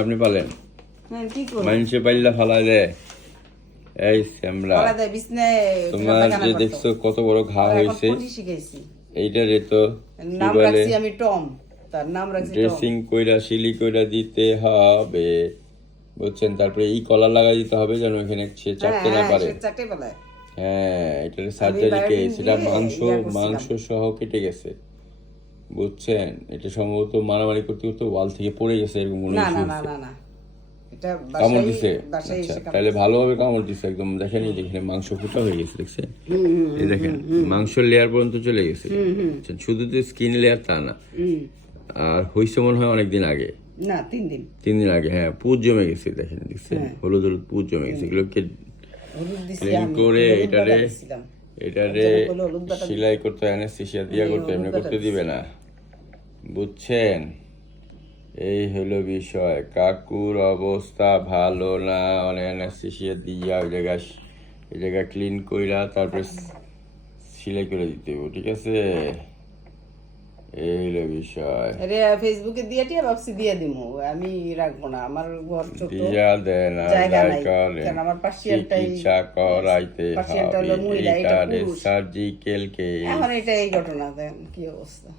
আপনি পালেন হ্যাঁ কি করব মানুষে পাইলা ফালা দেয় এই স্যামরা বলা দেয় বিছনায় তোমার যে দেখছো কত বড় ঘা হয়েছে কোটি শিখাইছি এইটারে তো কি নাম বলে রাখছি আমি টম তার নাম রাখছি টম ড্রেসিং কইরা সিলি কইরা দিতে হবে বুঝছেন তারপরে এই কলার লাগা দিতে হবে যেন এখানে সে চাপতে না পারে চারটে বেলায় হ্যাঁ এটার সার্জারি কে সেটা মাংস সহ কেটে গেছে বুঝছেন এটা সম্ভবত মারামারি করতে করতে ওয়াল থেকে পড়ে গেছে এরকম মনে হচ্ছে না এটা কামড় দিছে বাসায় এসে তাহলে ভালোভাবে কামড় দিছে একদম দেখেন এই দেখেন মাংস ফুটা হয়ে গেছে দেখছেন এই দেখেন মাংসের লেয়ার পর্যন্ত চলে গেছে বুঝছেন শুধু তো স্কিন লেয়ার তা না আর হইছে মনে হয় অনেকদিন আগে না 3 দিন আগে হ্যাঁ পুজ জমে গেছে দেখেন দেখছেন হলুদ হলুদ পুজ জমে গেছে এগুলোকে ক্লিন করে এটারে সেলাই করতে অ্যানেস্থেসিয়া দিয়া করতে এমনি করতে দিবে না বুঝছেন এই হলো বিষয় কাকুর অবস্থা ভালো না অনেক অ্যানেস্থেসিয়া দিয়া ওই জায়গা ক্লিন কইরা তারপরে সেলাই করে দিতে হবে ঠিক আছে এই হলো বিষয় আরে ফেসবুকে দিয়েটিয়া ভাবছি দিয়ে দিমু আমি রাখবো না আমার ঘর ছোট দিয়া দেন জায়গা নাই কারণ আমার পাশিয়ারটাই চিকিৎসা করাইতে হবে পাশিয়ারটা হলো মহিলা এটা পুরুষ সার্জিক্যাল কে এখন এটা এই ঘটনা দেন কি অবস্থা